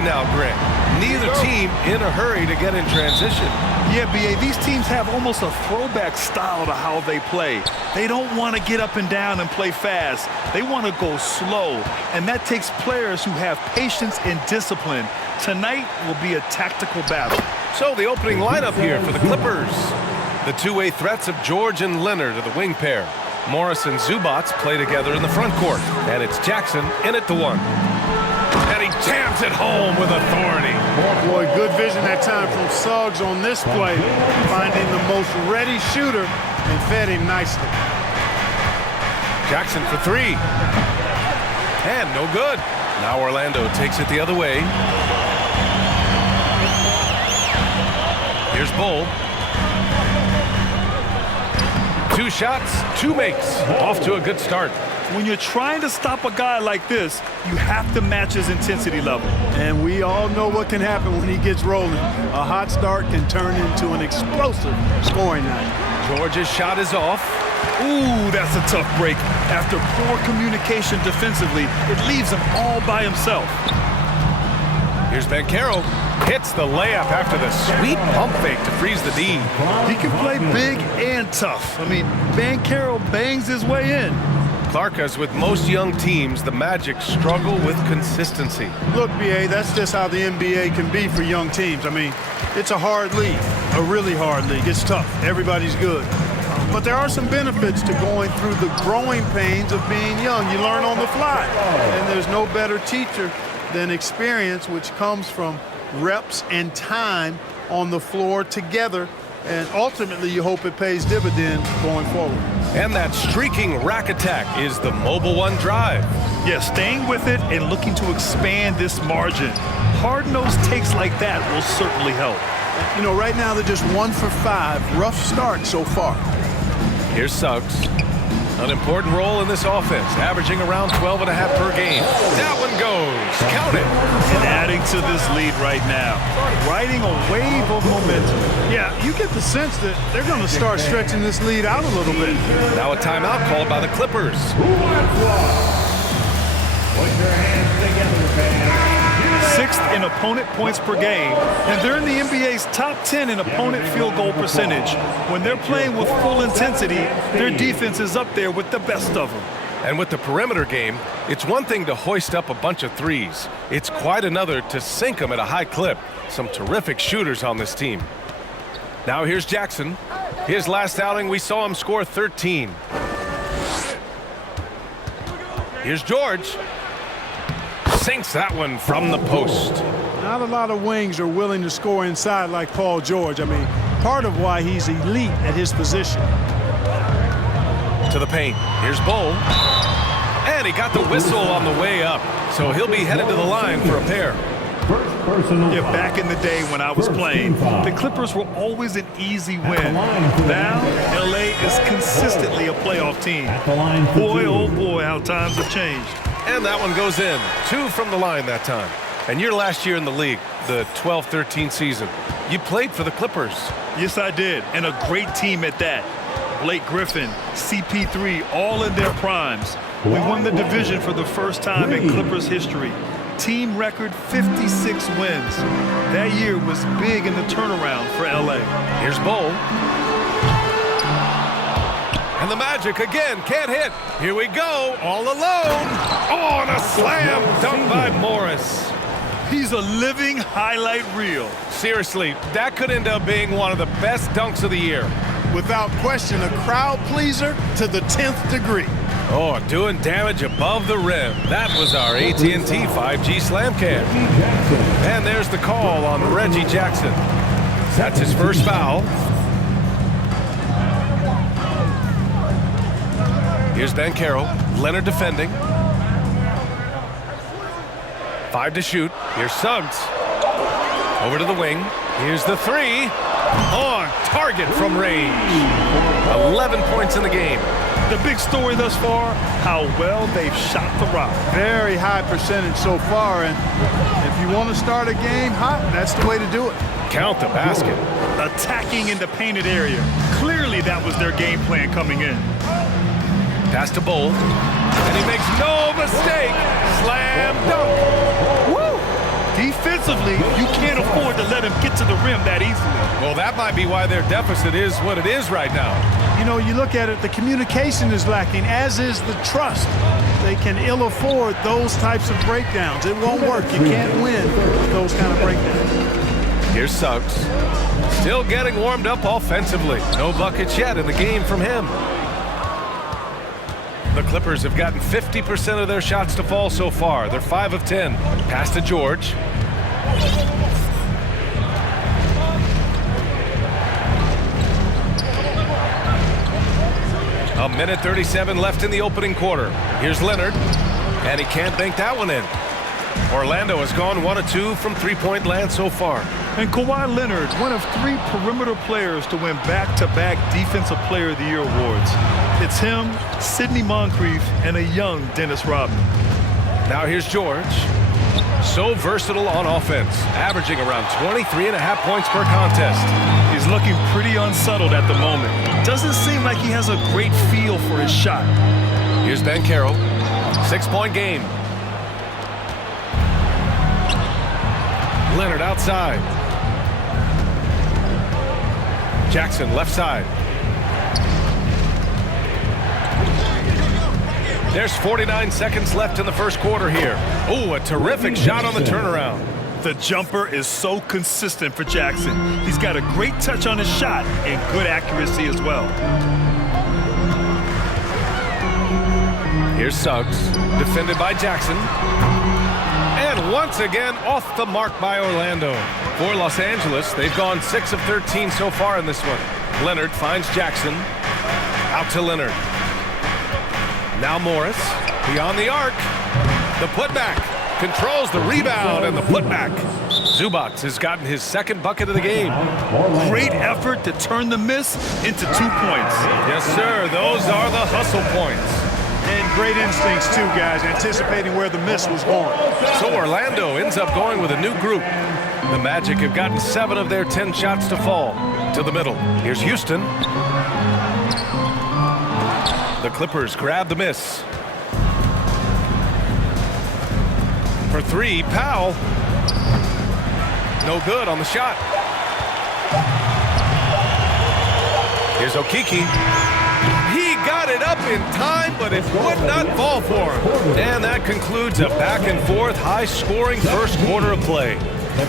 Now, Grant, neither team in a hurry to get in transition. Yeah, B.A., these teams have almost a throwback style to how they play. They don't want to get up and down and play fast. They want to go slow, and that takes players who have patience and discipline. Tonight will be a tactical battle. So the opening lineup here for the Clippers. The two-way threats of George and Leonard are the wing pair. Morris and Zubac play together in the front court, and it's Jackson in at the one. And he jams it home with authority. Boy, good vision that time from Suggs on this play, finding the most ready shooter and fed him nicely. Jackson for three. And no good. Now Orlando takes it the other way. Here's Bol. 2 shots, 2 makes. Off to a good start. When you're trying to stop a guy like this, you have to match his intensity level. And we all know what can happen when he gets rolling. A hot start can turn into an explosive scoring night. George's shot is off. Ooh, that's a tough break. After poor communication defensively, it leaves him all by himself. Here's Banchero. Hits the layup after the sweet pump fake to freeze the D. He can play big and tough. I mean, Banchero bangs his way in. Clark, as with most young teams, the Magic struggle with consistency. Look, B.A., that's just how the NBA can be for young teams. I mean, it's a hard league, a really hard league. It's tough. Everybody's good. But there are some benefits to going through the growing pains of being young. You learn on the fly. And there's no better teacher than experience, which comes from reps and time on the floor together. And ultimately, you hope it pays dividends going forward. And that streaking rack attack is the Mobile One drive. Yeah, staying with it and looking to expand this margin. Hard-nosed takes like that will certainly help. You know, right now they're just 1 for 5. Rough start so far. Here's Suggs. An important role in this offense, averaging around 12.5 per game. That one goes. Count it. And adding to this lead right now. Riding a wave of momentum. Yeah, you get the sense that they're going to start stretching this lead out a little bit. Now a timeout called by the Clippers. Put your hands together, fans. 6th in opponent points per game, and they're in the NBA's top 10 in opponent field goal percentage. When they're playing with full intensity, their defense is up there with the best of them. And with the perimeter game, it's one thing to hoist up a bunch of threes. It's quite another to sink them at a high clip. Some terrific shooters on this team. Now here's Jackson. His last outing, we saw him score 13. Here's George. Sinks that one from the post. Not a lot of wings are willing to score inside like Paul George. I mean, part of why he's elite at his position. To the paint. Here's Bol. And he got the whistle on the way up. So he'll be headed to the line for a pair. Yeah, back in the day when I was playing, the Clippers were always an easy win. Now, L.A. is consistently a playoff team. Boy, oh boy, how times have changed. And that one goes in. 2 from the line that time. And your last year in the league, the 12-13 season, you played for the Clippers. Yes, I did, and a great team at that. Blake Griffin, CP3, all in their primes. We won the division for the first time in Clippers history. Team record 56 wins. That year was big in the turnaround for LA. Here's Bol. And the Magic again can't hit. Here we go, all alone. Oh, and a slam dunk by Morris. He's a living highlight reel. Seriously, that could end up being one of the best dunks of the year. Without question, a crowd pleaser to the 10th degree. Oh, doing damage above the rim. That was our AT&T 5G slam cam. And there's the call on Reggie Jackson. That's his first foul. Here's Banchero. Leonard defending. 5 to shoot. Here's Suggs. Over to the wing. Here's the 3. On target from range. 11 points in the game. The big story thus far, how well they've shot the rock. Very high percentage so far, and if you want to start a game hot, that's the way to do it. Count the basket. Attacking in the painted area. Clearly that was their game plan coming in. Pass to Bol, and he makes no mistake. Slam dunk. Woo! defensively, you can't afford to let him get to the rim that easily. Well, that might be why their deficit is what it is right now. You know, you look at it, the communication is lacking, as is the trust. They can ill afford those types of breakdowns. It won't work. You can't win with those kind of breakdowns. Here's Suggs. Still getting warmed up offensively. No buckets yet in the game from him. The Clippers have gotten 50% of their shots to fall so far. They're 5 of 10. Pass to George. A minute 37 left in the opening quarter. Here's Leonard, and he can't bank that one in. Orlando has gone 1 of 2 from three-point land so far. And Kawhi Leonard, one of 3 perimeter players to win back-to-back Defensive Player of the Year awards. It's him, Sidney Moncrief, and a young Dennis Rodman. Now here's George. So versatile on offense, averaging around 23.5 points per contest. He's looking pretty unsettled at the moment. Doesn't seem like he has a great feel for his shot. Here's Banchero. 6-point game. Leonard outside. Jackson left side. There's 49 seconds left in the first quarter here. Oh, a terrific shot on the turnaround. The jumper is so consistent for Jackson. He's got a great touch on his shot and good accuracy as well. Here's Suggs, defended by Jackson. And once again, off the mark by Orlando. For Los Angeles, they've gone 6 of 13 so far in this one. Leonard finds Jackson. Out to Leonard. Now Morris, beyond the arc. The putback, controls the rebound and the putback. Zubac has gotten his second bucket of the game. Great effort to turn the miss into 2 points. Yes, sir, those are the hustle points. And great instincts, too, guys, anticipating where the miss was going. So Orlando ends up going with a new group. The Magic have gotten 7 of their 10 shots to fall. To the middle, here's Houston. The Clippers grab the miss. For 3, Powell. No good on the shot. Here's Okeke. He got it up in time, but it would not fall for him. And that concludes a back-and-forth, high-scoring first quarter of play.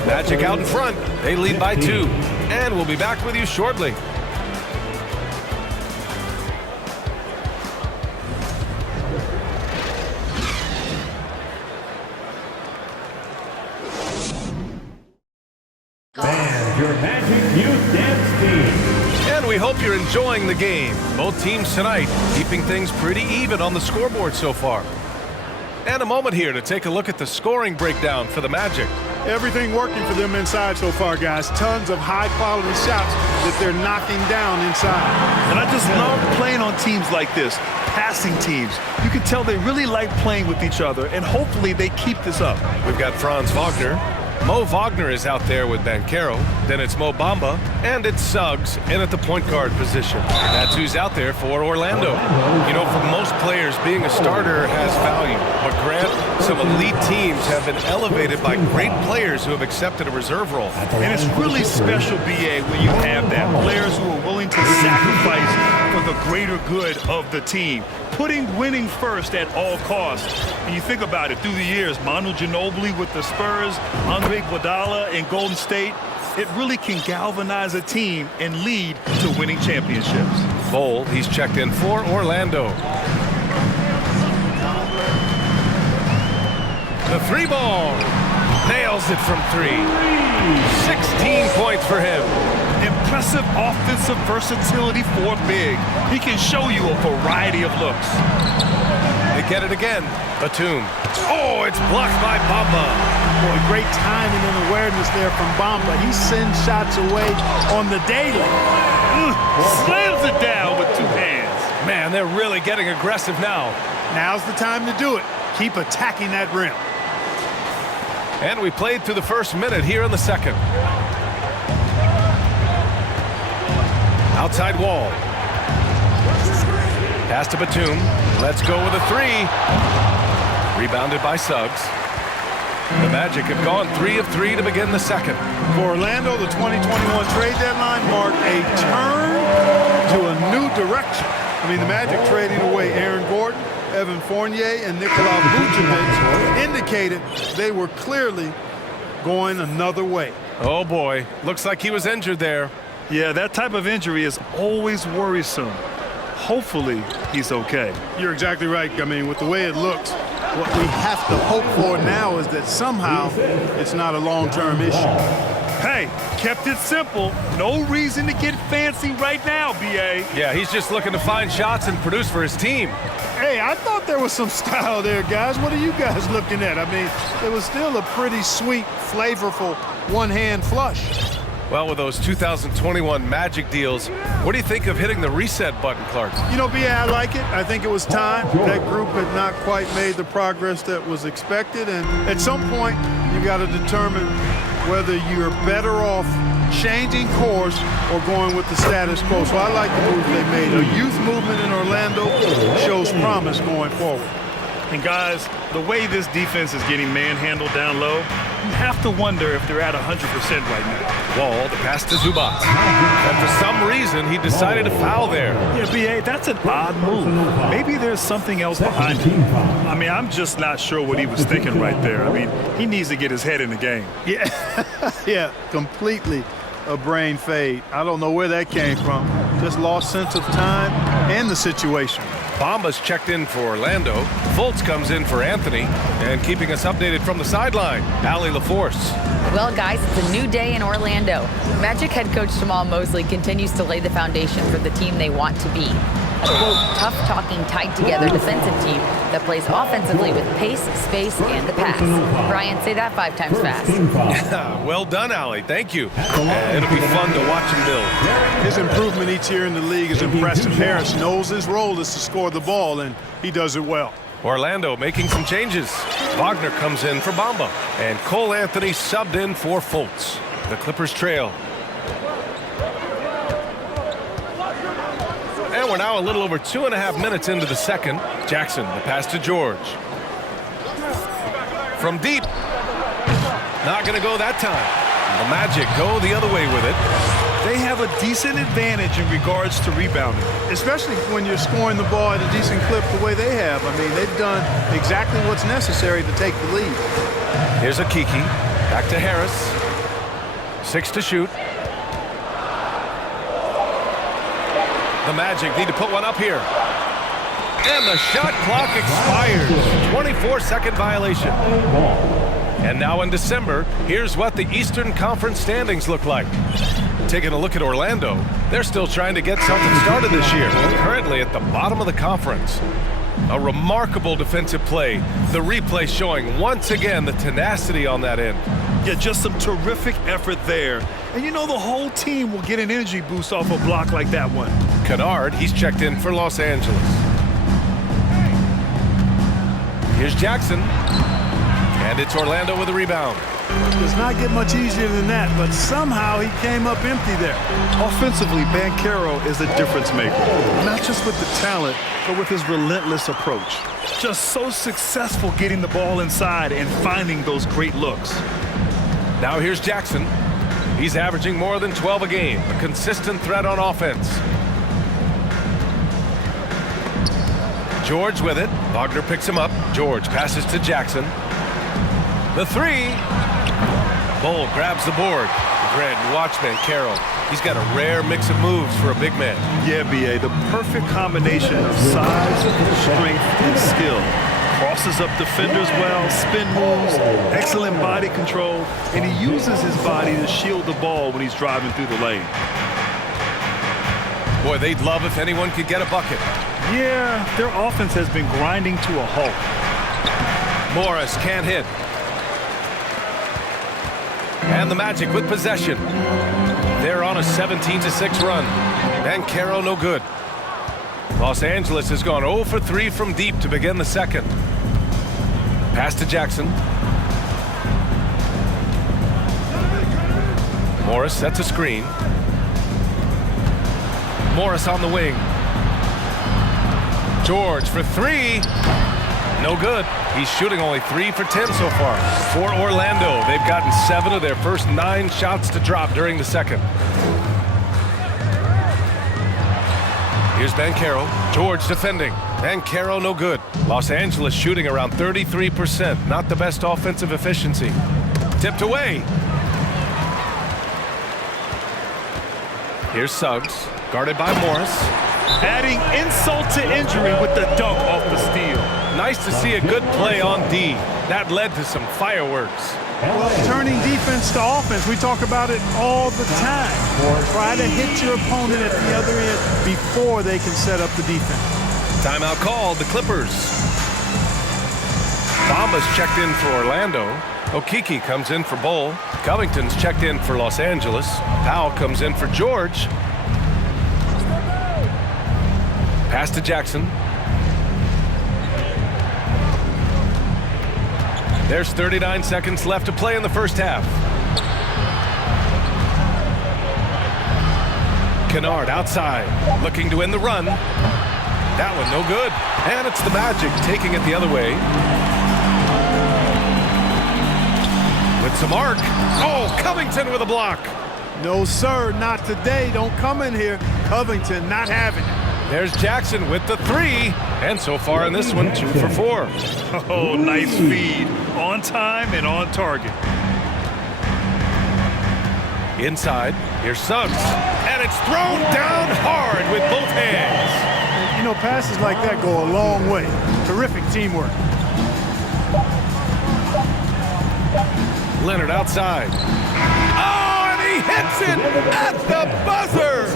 Magic out in front. They lead by 2. And we'll be back with you shortly. Your Magic Youth Dance Team. And we hope you're enjoying the game. Both teams tonight keeping things pretty even on the scoreboard so far. And a moment here to take a look at the scoring breakdown for the Magic. Everything working for them inside so far, guys. Tons of high-quality shots that they're knocking down inside. And I just love playing on teams like this, passing teams. You can tell they really like playing with each other, and hopefully they keep this up. We've got Franz Wagner. Mo Wagner is out there with Banchero. Then it's Mo Bamba. And it's Suggs in at the point guard position. That's who's out there for Orlando. You know, for most players, being a starter has value. But Grant, some elite teams have been elevated by great players who have accepted a reserve role. And it's really special, BA, when you have that. Players who are willing to sacrifice for the greater good of the team. Putting winning first at all costs. And you think about it, through the years, Manu Ginobili with the Spurs, Andre Iguodala in Golden State, it really can galvanize a team and lead to winning championships. Bol, he's checked in for Orlando. The 3-ball. Nails it from 3. 16 points for him. Impressive offensive versatility for big. He can show you a variety of looks. They get it again. Batum. Oh, it's blocked by Bamba. Boy, great timing and awareness there from Bamba. He sends shots away on the daily. Slams it down with 2 hands. Man, they're really getting aggressive now. Now's the time to do it. Keep attacking that rim. And we played through the first minute here in the second. Outside wall. Pass to Batum. Let's go with a 3. Rebounded by Suggs. The Magic have gone 3 of 3 to begin the second. For Orlando, the 2021 trade deadline marked a turn to a new direction. I mean, the Magic trading away Aaron Gordon, Evan Fournier, and Nikola Vucevic indicated they were clearly going another way. Oh boy, looks like he was injured there. Yeah, that type of injury is always worrisome. Hopefully, he's okay. You're exactly right. I mean, with the way it looks, what we have to hope for now is that somehow it's not a long-term issue. Hey, kept it simple. No reason to get fancy right now, B.A. Yeah, he's just looking to find shots and produce for his team. Hey, I thought there was some style there, guys. What are you guys looking at? I mean, it was still a pretty sweet, flavorful one-hand flush. Well, with those 2021 Magic deals, what do you think of hitting the reset button, Clark? You know, B.A., I like it. I think it was time. That group had not quite made the progress that was expected, and at some point, you got to determine whether you're better off changing course or going with the status quo. So I like the move they made. A youth movement in Orlando shows promise going forward. And guys, the way this defense is getting manhandled down low, you have to wonder if they're at 100% right now. Wall, the pass to Zubac. And for some reason, he decided to foul there. Yeah, B.A., that's an odd move. Maybe there's something else behind it. I mean, I'm just not sure what he was thinking right there. I mean, he needs to get his head in the game. Yeah, yeah, completely a brain fade. I don't know where that came from. Just lost sense of time and the situation. Bamba's checked in for Orlando. Fultz comes in for Anthony. And keeping us updated from the sideline, Allie LaForce. Well, guys, it's a new day in Orlando. Magic head coach Jamal Mosley continues to lay the foundation for the team they want to be. A, quote, tough-talking, tied-together defensive team that plays offensively with pace, space, and the pass. Brian, say that 5 times fast. Well done, Allie. Thank you. It'll be fun to watch him build. His improvement each year in the league is impressive. Harris knows his role is to score the ball, and he does it well. Orlando making some changes. Wagner comes in for Bamba, and Cole Anthony subbed in for Fultz. The Clippers trail. And we're now a little over 2.5 minutes into the second. Jackson, the pass to George. From deep. Not going to go that time. The Magic go the other way with it. They have a decent advantage in regards to rebounding. Especially when you're scoring the ball at a decent clip the way they have. I mean, they've done exactly what's necessary to take the lead. Here's a Kiki. Back to Harris. 6 to shoot. The Magic need to put one up here. And the shot clock expires. 24-second violation. And now in December, here's what the Eastern Conference standings look like. Taking a look at Orlando, they're still trying to get something started this year. Currently at the bottom of the conference. A remarkable defensive play. The replay showing once again the tenacity on that end. Yeah, just some terrific effort there. And you know the whole team will get an energy boost off a block like that one. Kennard, he's checked in for Los Angeles. Here's Jackson. And it's Orlando with a rebound. Does not get much easier than that, but somehow he came up empty there. Offensively, Banchero is a difference maker. Not just with the talent, but with his relentless approach. Just so successful getting the ball inside and finding those great looks. Now here's Jackson. He's averaging more than 12 a game. A consistent threat on offense. George with it. Wagner picks him up. George passes to Jackson. The 3. Bol grabs the board. Grant, watch Banchero. He's got a rare mix of moves for a big man. Yeah, B.A., the perfect combination of size, strength, and skill. Crosses up defenders well, spin moves, excellent body control, and he uses his body to shield the ball when he's driving through the lane. Boy, they'd love if anyone could get a bucket. Yeah, their offense has been grinding to a halt. Morris can't hit. And the Magic with possession. They're on a 17-6 run. Banchero no good. Los Angeles has gone 0 for 3 from deep to begin the second. Pass to Jackson. Morris sets a screen. Morris on the wing. George for 3. No good. He's shooting only 3 for 10 so far. For Orlando, they've gotten 7 of their first 9 shots to drop during the second. Here's Banchero. George defending. Banchero no good. Los Angeles shooting around 33%. Not the best offensive efficiency. Tipped away. Here's Suggs. Guarded by Morris. Adding insult to injury with the dunk off the steal. Nice to see a good play on D. That led to some fireworks. Well, turning defense to offense, we talk about it all the time. Try to hit your opponent at the other end before they can set up the defense. Timeout called, the Clippers. Bamba's checked in for Orlando. Okeke comes in for Bol. Covington's checked in for Los Angeles. Powell comes in for George. Pass to Jackson. There's 39 seconds left to play in the first half. Kennard outside, looking to end the run. That one no good. And it's the Magic taking it the other way. With some arc. Oh, Covington with a block. No, sir, not today. Don't come in here. Covington not having it. There's Jackson with the 3. And so far in this one, 2 for 4. Oh, nice feed. On time and on target. Inside, here's Suggs. And it's thrown down hard with both hands. You know, passes like that go a long way. Terrific teamwork. Leonard outside. Oh, and he hits it at the buzzer.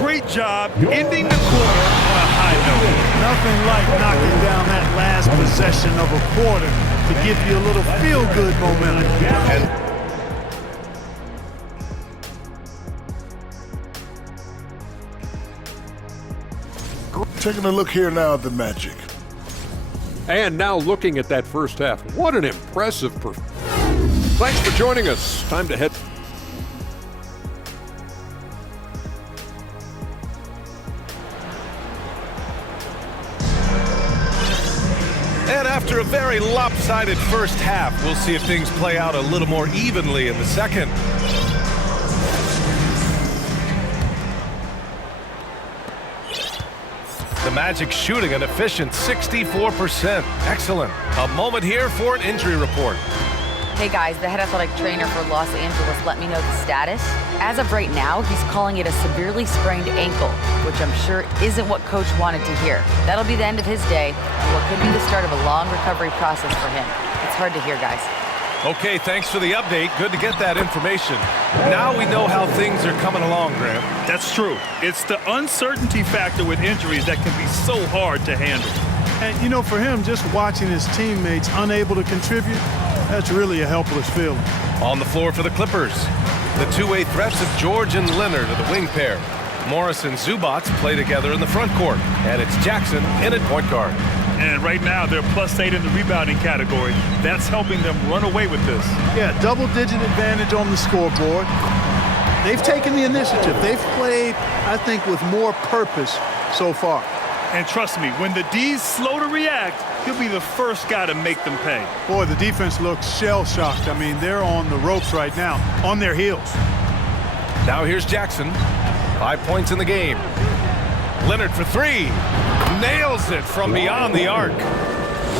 Great job ending the quarter on a high note. Nothing like knocking down that last possession of a quarter to give you a little feel-good momentum. Taking a look here now at the Magic. And now looking at that first half. What an impressive performance. Thanks for joining us. Time to head. And after a very lopsided first half, we'll see if things play out a little more evenly in the second. The Magic shooting an efficient 64%. Excellent. A moment here for an injury report. Hey guys, the head athletic trainer for Los Angeles let me know the status. As of right now, he's calling it a severely sprained ankle, which I'm sure isn't what coach wanted to hear. That'll be the end of his day, and what could be the start of a long recovery process for him. It's hard to hear, guys. Okay, thanks for the update. Good to get that information. Now we know how things are coming along, Grant. That's true. It's the uncertainty factor with injuries that can be so hard to handle. And, you know, for him, just watching his teammates unable to contribute, that's really a helpless feeling. On the floor for the Clippers, the two-way threats of George and Leonard are the wing pair. Morris and Zubac play together in the front court, and it's Jackson in at point guard. And right now, they're +8 in the rebounding category. That's helping them run away with this. Yeah, double-digit advantage on the scoreboard. They've taken the initiative. They've played, I think, with more purpose so far. And trust me, when the D's slow to react, he'll be the first guy to make them pay. Boy, the defense looks shell-shocked. I mean, they're on the ropes right now, on their heels. Now here's Jackson. 5 points in the game. Leonard for 3. Nails it from beyond the arc.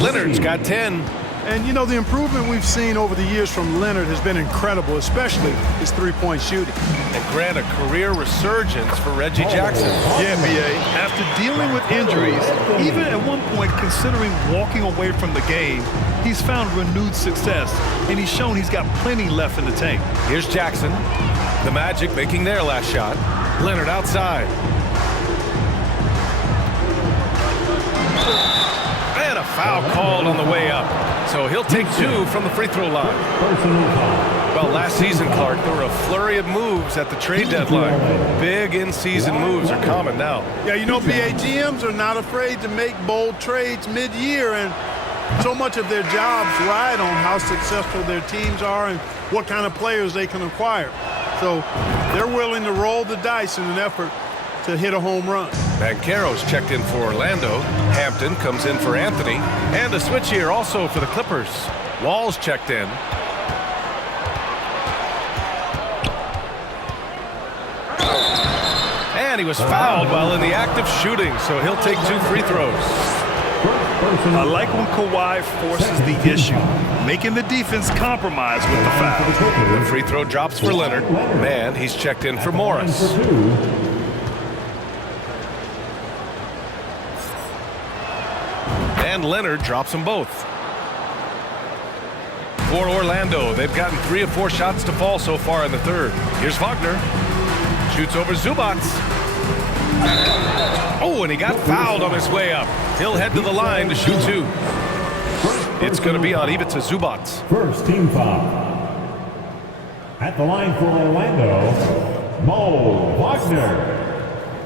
Leonard's got 10. And, you know, the improvement we've seen over the years from Leonard has been incredible, especially his three-point shooting. And Grant, a career resurgence for Reggie Jackson. Yeah, B.A. After dealing with injuries, even at one point considering walking away from the game, he's found renewed success, and he's shown he's got plenty left in the tank. Here's Jackson. The Magic making their last shot. Leonard outside. And a foul called on the way up. So he'll take 2 from the free throw line. Well, last season, Clark, there were a flurry of moves at the trade deadline. Big in-season moves are common now. Yeah, you know, BA GMs are not afraid to make bold trades mid-year, and so much of their jobs ride on how successful their teams are and what kind of players they can acquire. So they're willing to roll the dice in an effort to hit a home run. Banchero's checked in for Orlando. Hampton comes in for Anthony. And a switch here also for the Clippers. Wall's checked in. And he was fouled while in the act of shooting, so he'll take 2 free throws. I like when Kawhi forces the issue, making the defense compromise with the foul. The free throw drops for Leonard. Man, he's checked in for Morris. And Leonard drops them both. For Orlando, they've gotten 3 of 4 shots to fall so far in the third. Here's Wagner. Shoots over Zubac. Oh, and he got fouled on his way up. He'll head to the line to shoot 2. It's going to be on Ivica Zubac. First team foul. At the line for Orlando, Bol Wagner.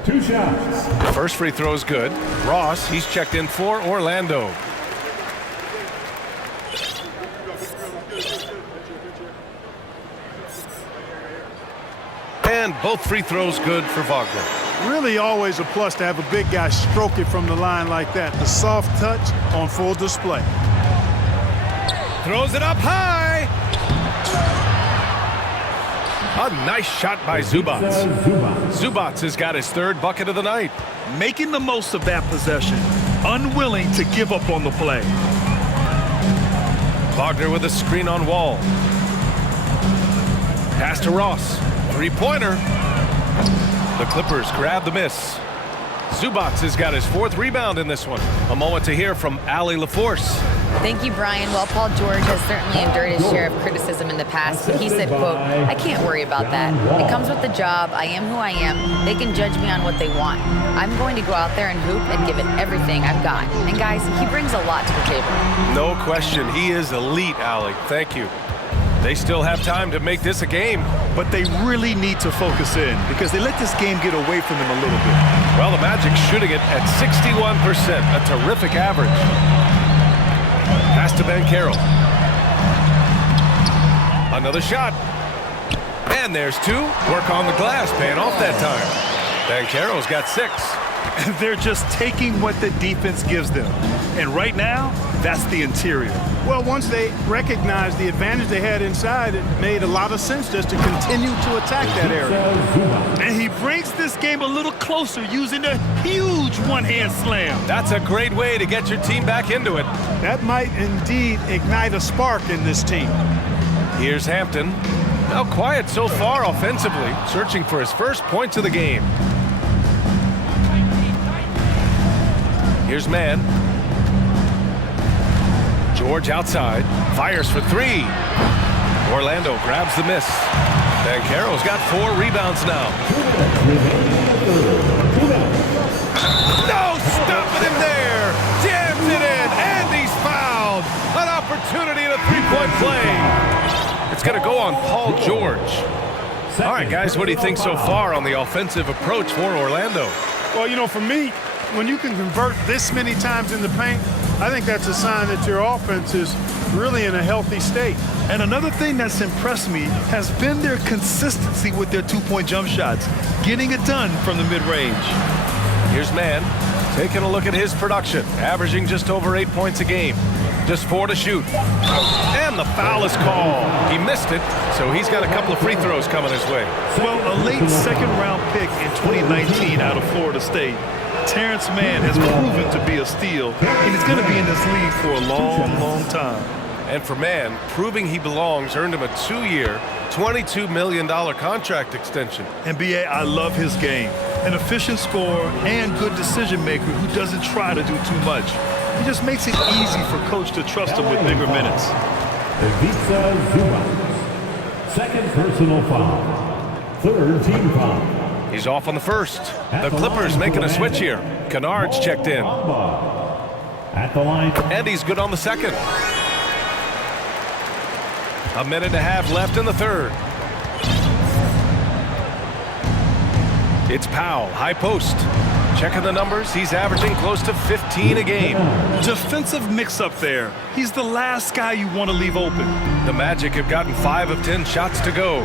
2 shots. The first free throw is good. Ross, he's checked in for Orlando. And both free throws good for Wagner. Really always a plus to have a big guy stroke it from the line like that. The soft touch on full display. Throws it up high. A nice shot by Zubac. Zubac has got his 3rd bucket of the night. Making the most of that possession, unwilling to give up on the play. Wagner with a screen on Wall. Pass to Ross. 3-pointer. The Clippers grab the miss. Zubac has got his 4th rebound in this one. A moment to hear from Allie LaForce. Thank you, Brian. Well, Paul George has certainly endured his share of criticism in the past, but he said, quote, "I can't worry about that. It comes with the job. I am who I am. They can judge me on what they want. I'm going to go out there and hoop and give it everything I've got." And guys, he brings a lot to the table. No question. He is elite, Allie. Thank you. They still have time to make this a game. But they really need to focus in because they let this game get away from them a little bit. Well, the Magic shooting it at 61%, a terrific average. Pass to Banchero. Another shot. And there's 2. Work on the glass, paying off that time. Banchero's got 6. They're just taking what the defense gives them. And right now, that's the interior. Well, once they recognized the advantage they had inside, it made a lot of sense just to continue to attack that area. And he brings this game a little closer using a huge one-hand slam. That's a great way to get your team back into it. That might indeed ignite a spark in this team. Here's Hampton. Now quiet so far offensively, searching for his first points of the game. Here's Mann. George outside, fires for 3. Orlando grabs the miss. Banchero's got 4 rebounds now. No, stopping him there. Jams it in, and he's fouled. An opportunity and a 3-point play. It's going to go on Paul George. All right, guys, what do you think so far on the offensive approach for Orlando? Well, you know, for me, when you can convert this many times in the paint, I think that's a sign that your offense is really in a healthy state. And another thing that's impressed me has been their consistency with their 2-point jump shots, getting it done from the mid-range. Here's Mann, taking a look at his production, averaging just over 8 points a game. Just 4 to shoot. And the foul is called. He missed it, so he's got a couple of free throws coming his way. Well, a late second-round pick in 2019 out of Florida State, Terrence Mann has proven to be a steal, and he's going to be in this league for a long, long time. And for Mann, proving he belongs earned him a 2-year, $22 million contract extension. And B.A., I love his game. An efficient scorer and good decision maker who doesn't try to do too much. He just makes it easy for coach to trust him with bigger minutes. Ivica Zubac. Second personal foul. Third team foul. He's off on the first. The Clippers making a switch here. Kennard's checked in. At the line. And he's good on the second. A minute and a half left in the third. It's Powell, high post. Checking the numbers, he's averaging close to 15 a game. Defensive mix-up there. He's the last guy you want to leave open. The Magic have gotten 5 of 10 shots to go.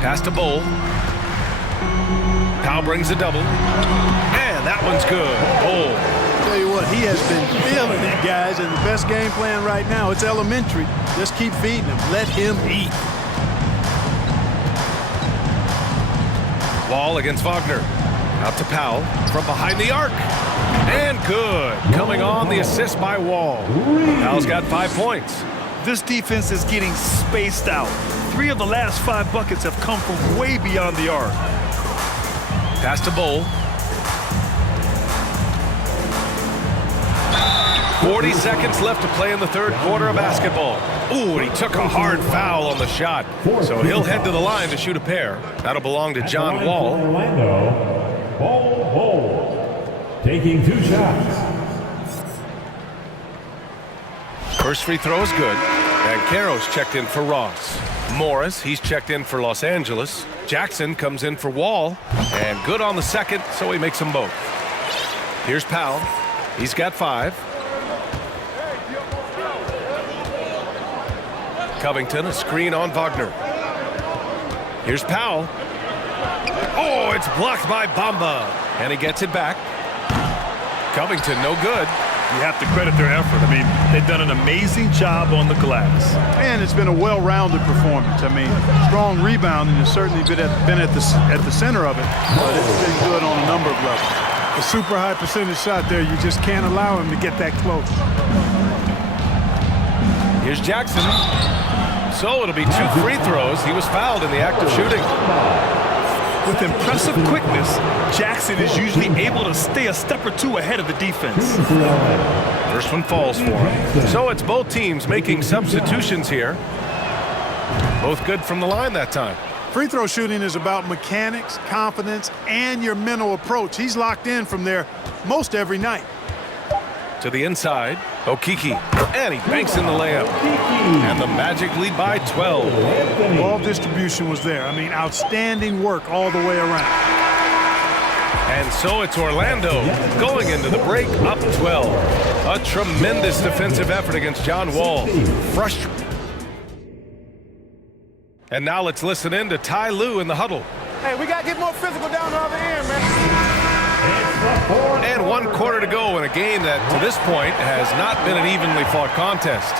Pass to Bol. Powell brings a double. And that one's good. Bol. Tell you what, he has been feeling it, guys, and the best game plan right now, it's elementary. Just keep feeding him. Let him eat. Wall against Wagner. Out to Powell from behind the arc. And good. Coming on the assist by Wall. Powell's got 5 points. This defense is getting spaced out. 3 of the last 5 buckets have come from way beyond the arc. Pass to Bol. 40 seconds left to play in the third quarter of basketball. Ooh, and he took a hard foul on the shot. So he'll head to the line to shoot a pair. That'll belong to John Wall. Orlando, Bol Bol, taking 2 shots. First free throw is good. Banchero's checked in for Ross. Morris, he's checked in for Los Angeles. Jackson comes in for Wall. And good on the second, so he makes them both. Here's Powell. He's got 5. Covington, a screen on Wagner. Here's Powell. Oh, it's blocked by Bamba. And he gets it back. Covington, no good. You have to credit their effort. I mean, they've done an amazing job on the glass. And it's been a well-rounded performance. I mean, strong rebounding has certainly been at the center of it, but it's been good on a number of levels. A super high percentage shot there, you just can't allow him to get that close. Here's Jackson. So it'll be 2 free throws. He was fouled in the act of shooting. With impressive quickness, Jackson is usually able to stay a step or 2 ahead of the defense. First one falls for him. So it's both teams making substitutions here. Both good from the line that time. Free throw shooting is about mechanics, confidence, and your mental approach. He's locked in from there most every night. To the inside, Okiki, and he banks in the layup. And the Magic lead by 12. Ball distribution was there. I mean, outstanding work all the way around. And so it's Orlando going into the break up 12. A tremendous defensive effort against John Wall. Frustrating. And now let's listen in to Ty Lue in the huddle. Hey, we got to get more physical down the other end, man. And 1 quarter to go in a game that, to this point, has not been an evenly fought contest.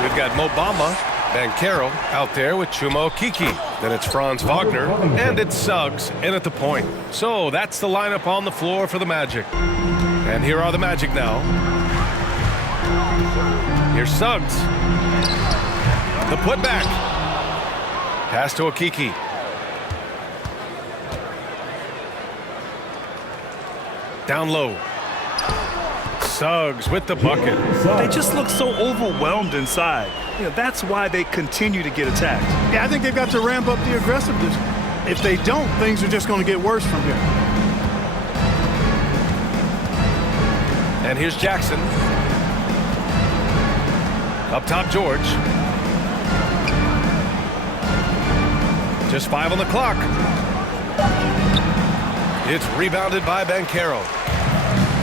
We've got Mo Bamba, Banchero out there with Chuma Okiki. Then it's Franz Wagner, and it's Suggs in at the point. So that's the lineup on the floor for the Magic. And here are the Magic now. Here's Suggs. The putback. Pass to Okiki. Down low. Suggs with the bucket. They just look so overwhelmed inside. You know, that's why they continue to get attacked. Yeah, I think they've got to ramp up the aggressiveness. If they don't, things are just going to get worse from here. And here's Jackson. Up top, George. Just 5 on the clock. It's rebounded by Banchero.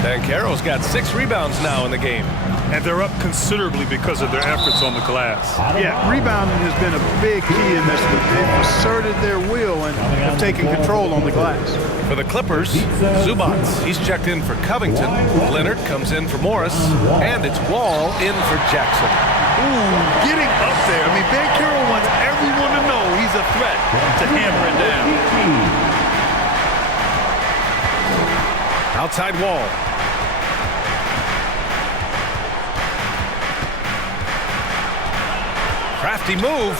Banchero's got 6 rebounds now in the game. And they're up considerably because of their efforts on the glass. Yeah, rebounding has been a big key in this league. They've asserted their will and have taken control on the glass. For the Clippers, Zubats, he's checked in for Covington. Leonard comes in for Morris. And it's Wall in for Jackson. Ooh, getting up there. I mean, Banchero wants everyone to know he's a threat to hammer it down. Outside Wall. Crafty move,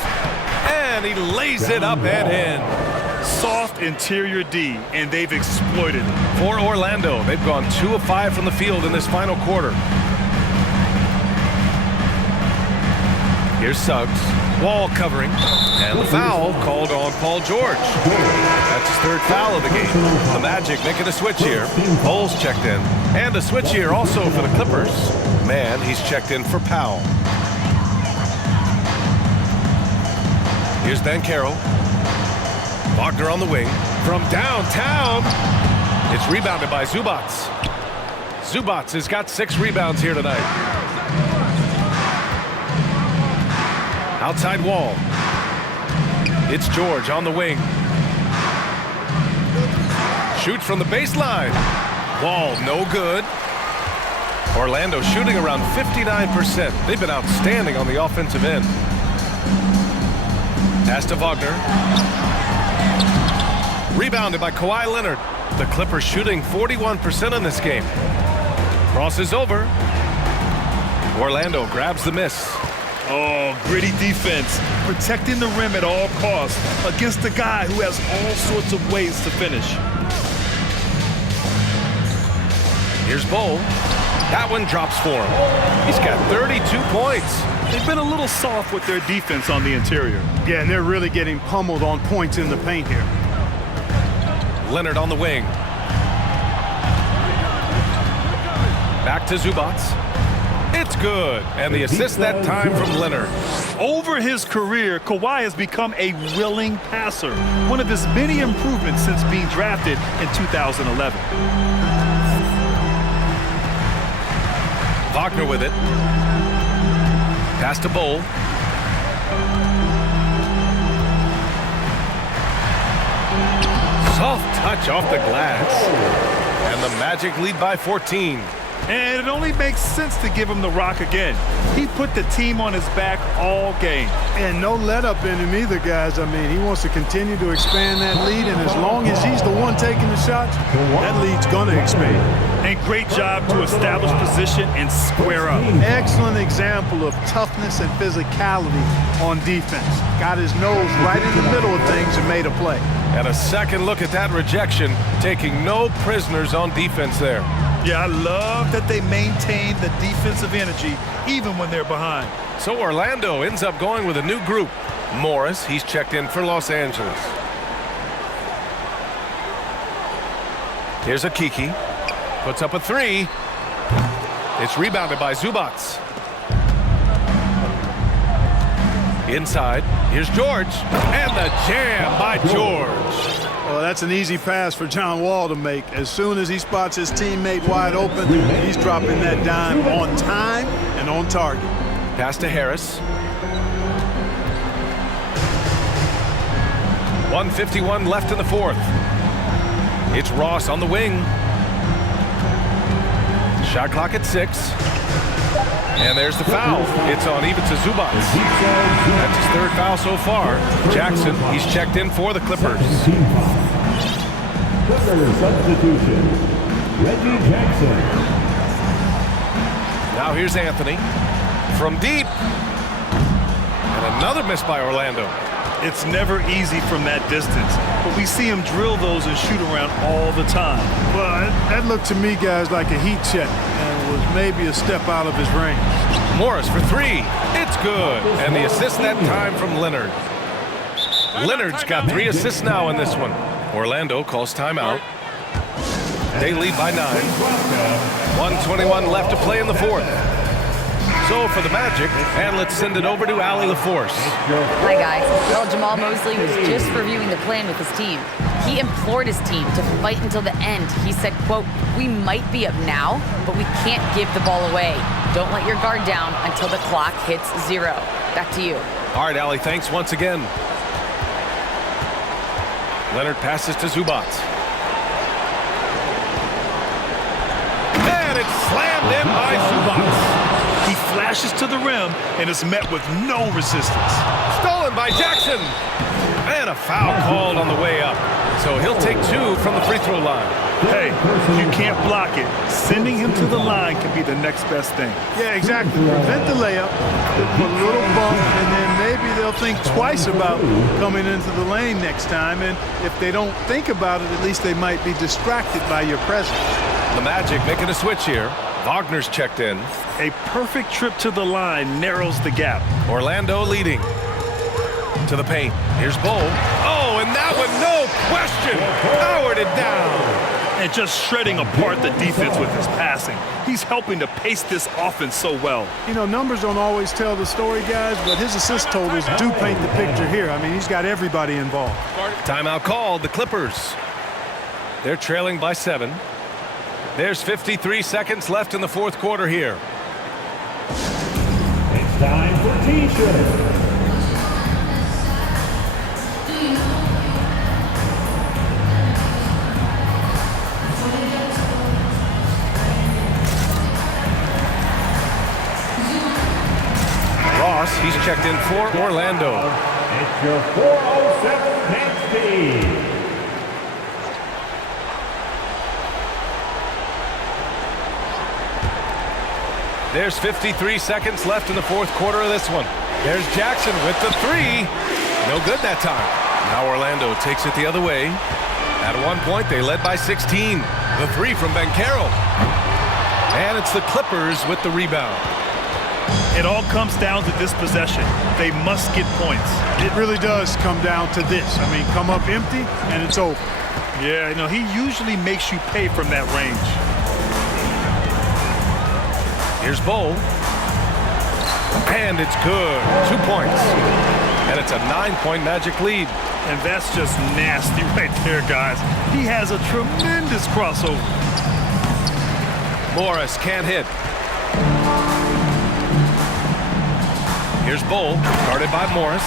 and he lays it up and in. Soft interior D, and they've exploited it. For Orlando, they've gone 2 of 5 from the field in this final quarter. Here's Suggs. Wall covering. And the foul called on Paul George. That's his 3rd foul of the game. The Magic making a switch here. Bol's checked in. And a switch here also for the Clippers. Man, he's checked in for Powell. Here's Banchero. Wagner on the wing. From downtown. It's rebounded by Zubats. Zubats has got 6 rebounds here tonight. Outside Wall. It's George on the wing. Shoots from the baseline. Ball no good. Orlando shooting around 59%. They've been outstanding on the offensive end. Pass to Wagner. Rebounded by Kawhi Leonard. The Clippers shooting 41% in this game. Crosses over. Orlando grabs the miss. Oh, gritty defense. Protecting the rim at all costs against a guy who has all sorts of ways to finish. Here's Bol. That one drops for him. He's got 32 points. They've been a little soft with their defense on the interior. Yeah, and they're really getting pummeled on points in the paint here. Leonard on the wing. Back to Zubac. It's good. And the assist that time from Leonard. Over his career, Kawhi has become a willing passer. One of his many improvements since being drafted in 2011. Wagner with it. Pass to Bol. Soft touch off the glass. And the Magic lead by 14. And it only makes sense to give him the rock again. He put the team on his back all game. And no let up in him either, guys. I mean, he wants to continue to expand that lead, and as long as he's the one taking the shots, that lead's going to expand. And great job to establish position and square up. Excellent example of toughness and physicality on defense. Got his nose right in the middle of things and made a play. And a second look at that rejection, taking no prisoners on defense there. Yeah, I love that they maintain the defensive energy even when they're behind. So Orlando ends up going with a new group. Morris, he's checked in for Los Angeles. Here's a Kiki. Puts up a three. It's rebounded by Zubac. Inside, here's George. And the jam by George. Well, that's an easy pass for John Wall to make. As soon as he spots his teammate wide open, he's dropping that dime on time and on target. Pass to Harris. 1:51 left in the fourth. It's Ross on the wing. Shot clock at 6. And there's the foul. It's on Ivica Zubac. That's his third foul so far. Jackson, he's checked in for the Clippers. Clippers substitution. Reggie Jackson. Now here's Anthony. From deep. And another miss by Orlando. It's never easy from that distance, but we see him drill those and shoot around all the time. Well, that looked to me, guys, like a heat check and was maybe a step out of his range. Morris for three. It's good. And the assist that time from Leonard. Leonard's got 3 assists now in this one. Orlando calls timeout. They lead by 9. 1:21 left to play in the fourth. So for the Magic, and let's send it over to Allie LaForce. Hi, guys. Well, Jamal Mosley was just reviewing the plan with his team. He implored his team to fight until the end. He said, quote, "We might be up now, but we can't give the ball away. Don't let your guard down until the clock hits 0. Back to you. All right, Allie, thanks once again. Leonard passes to Zubac. And it's slammed in by Zubac. He flashes to the rim and is met with no resistance. Stolen by Jackson. And a foul called on the way up. So he'll take 2 from the free throw line. Hey, you can't block it. Sending him to the line can be the next best thing. Yeah, exactly. Prevent the layup, put a little bump, and then maybe they'll think twice about coming into the lane next time. And if they don't think about it, at least they might be distracted by your presence. The Magic making a switch here. Wagner's checked in. A perfect trip to the line narrows the gap. Orlando leading. To the paint. Here's Bol. Oh, and that one, no question, powered it down. And just shredding apart the defense with his passing. He's helping to pace this offense so well. You know, numbers don't always tell the story, guys, but his assist totals do paint the picture here. I mean, he's got everybody involved. Timeout called, the Clippers. They're trailing by 7. There's 53 seconds left in the fourth quarter here. It's time for T-shirt. checked in for Orlando. It's your 407 net speed. There's 53 seconds left in the fourth quarter of this one. There's Jackson with the three. No good that time. Now Orlando takes it the other way. At one point, they led by 16. The three from Banchero. And it's the Clippers with the rebound. It all comes down to this possession. They must get points. It really does come down to this. I mean, come up empty, and it's over. Yeah, you know, he usually makes you pay from that range. Here's Bol. And it's good. 2 points. And it's a 9-point Magic lead. And that's just nasty right there, guys. He has a tremendous crossover. Morris can't hit. Here's Bol, guarded by Morris.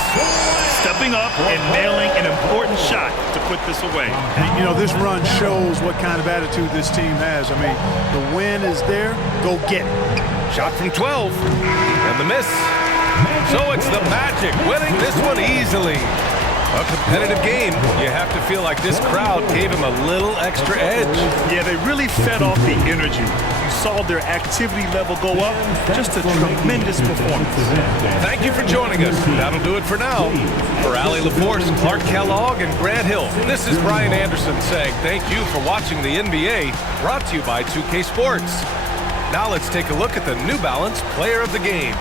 Stepping up and nailing an important shot to put this away. And, you know, this run shows what kind of attitude this team has. I mean, the win is there. Go get it. Shot from 12. And the miss. So it's the Magic winning this one easily. A competitive game. You have to feel like this crowd gave him a little extra edge. Yeah, they really fed off the energy. You saw their activity level go up. Just a tremendous performance. Thank you for joining us. That'll do it for now. For Allie LaForce, Clark Kellogg, and Grant Hill, this is Brian Anderson saying thank you for watching the NBA, brought to you by 2K Sports. Now let's take a look at the New Balance Player of the Game.